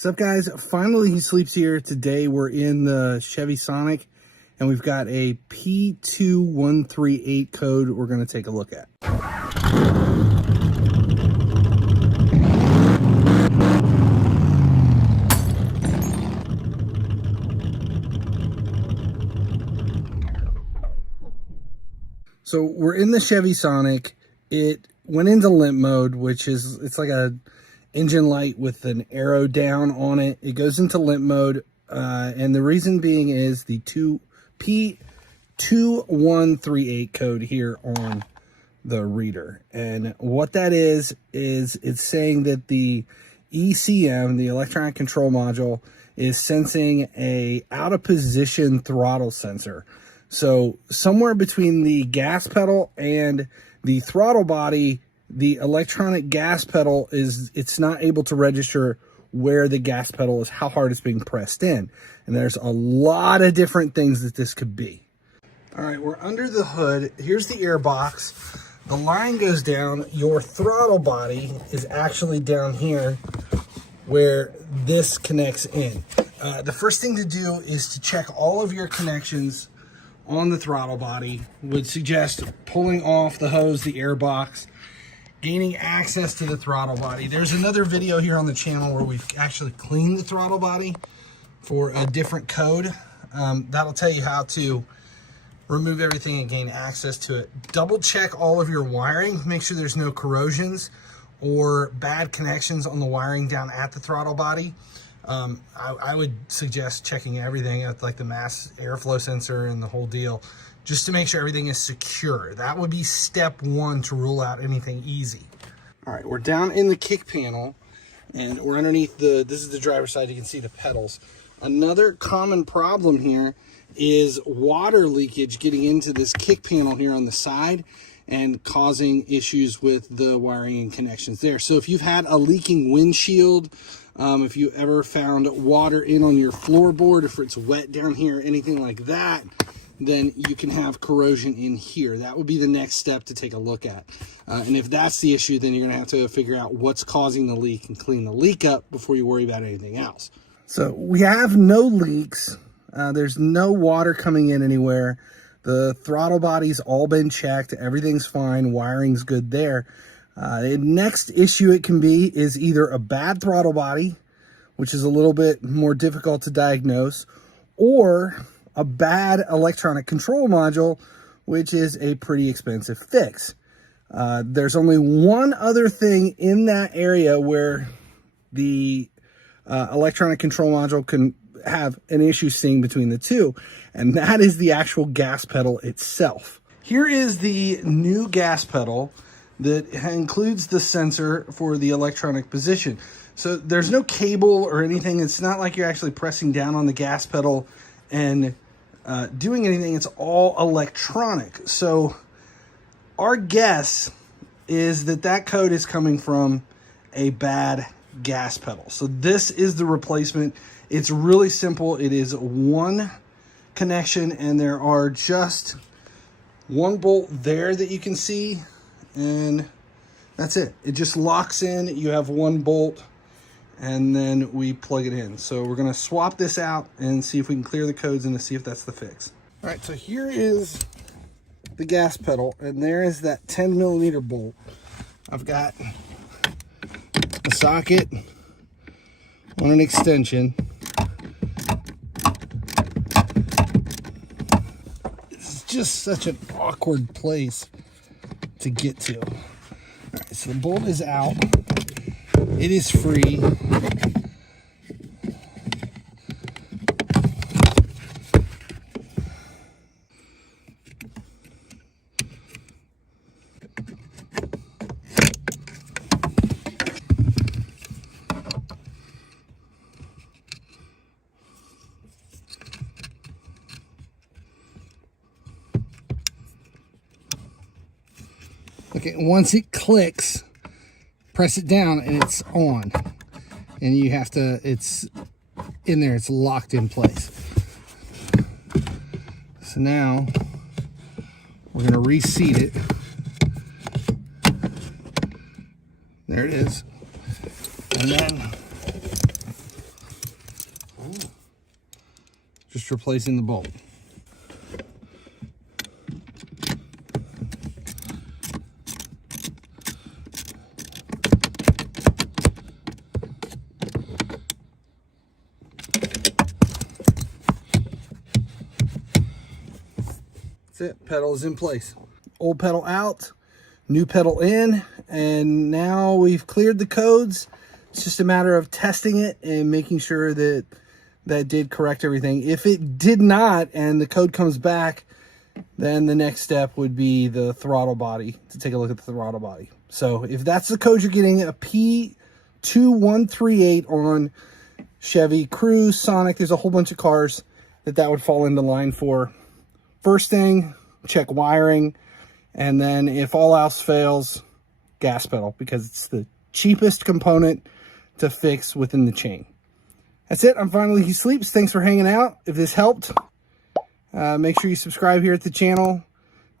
What's up, guys? Finally, he sleeps here. Today we're in the Chevy Sonic and we've got a P2138 code we're going to take a look at. So we're in the Chevy Sonic. It went into limp mode, which is, it's like a engine light with an arrow down on it. It goes into limp mode, and the reason being is the P2138 code here on the reader. And what that is it's saying that the ECM, the electronic control module, is sensing a out of position throttle sensor. So somewhere between the gas pedal and the throttle body, the electronic gas pedal it's not able to register where the gas pedal is, how hard it's being pressed in. And there's a lot of different things that this could be. All right, we're under the hood. Here's the air box. The line goes down. Your throttle body is actually down here where this connects in. The first thing to do is to check all of your connections on the throttle body. Would suggest pulling off the hose, the air box, gaining access to the throttle body. There's another video here on the channel where we've actually cleaned the throttle body for a different code. That'll tell you how to remove everything and gain access to it. Double check all of your wiring. Make sure there's no corrosions or bad connections on the wiring down at the throttle body. I would suggest checking everything, like the mass airflow sensor and the whole deal, just to make sure everything is secure. That would be step one to rule out anything easy. All right, we're down in the kick panel and we're underneath this is the driver's side. You can see the pedals. Another common problem here is water leakage getting into this kick panel here on the side and causing issues with the wiring and connections there. So if you've had a leaking windshield, if you ever found water in on your floorboard, if it's wet down here, anything like that, then you can have corrosion in here. That would be the next step to take a look at. And if that's the issue, then you're gonna have to figure out what's causing the leak and clean the leak up before you worry about anything else. So we have no leaks. There's no water coming in anywhere. The throttle body's all been checked. Everything's fine. Wiring's good there. The next issue it can be is either a bad throttle body, which is a little bit more difficult to diagnose, or a bad electronic control module, which is a pretty expensive fix. There's only one other thing in that area where the electronic control module can have an issue seeing between the two, and that is the actual gas pedal itself. Here is the new gas pedal that includes the sensor for the electronic position. So there's no cable or anything. It's not like you're actually pressing down on the gas pedal and doing anything. It's all electronic. So our guess is that that code is coming from a bad gas pedal. So this is the replacement. It's really simple. It is one connection and there are just one bolt there that you can see, and that's it. It just locks in. You have one bolt and then we plug it in. So we're gonna swap this out and see if we can clear the codes and to see if that's the fix. All right, so here is the gas pedal and there is that 10mm bolt. I've got a socket on an extension. It's just such an awkward place to get to. All right, so the bolt is out. It is free. Okay, once it clicks, press it down and it's on. And you have to, it's in there, it's locked in place. So now we're going to reseat it. There it is. And then Just replacing the bolt. That's it, pedal is in place. Old pedal out, new pedal in, and now we've cleared the codes. It's just a matter of testing it and making sure that that did correct everything. If it did not and the code comes back, then the next step would be the throttle body, to take a look at the throttle body. So if that's the code you're getting, a P2138 on Chevy, Cruze, Sonic, there's a whole bunch of cars that would fall into line for. First thing, check wiring, and then if all else fails, gas pedal, because it's the cheapest component to fix within the chain. That's it. I'm finally He Sleeps. Thanks for hanging out. If this helped, make sure you subscribe here at the channel,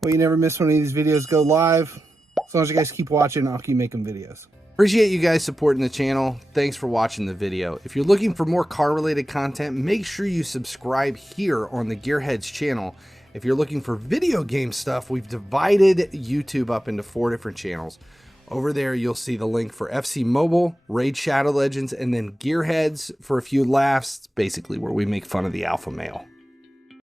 well, you never miss one of these videos go live. As long as you guys keep watching, I'll keep making videos. Appreciate you guys supporting the channel. Thanks for watching the video. If you're looking for more car related content, make sure you subscribe here on the GearHeads channel. If you're looking for video game stuff, we've divided YouTube up into 4 different channels. Over there, you'll see the link for FC Mobile, Raid Shadow Legends, and then GearHeads for a few laughs, basically where we make fun of the alpha male.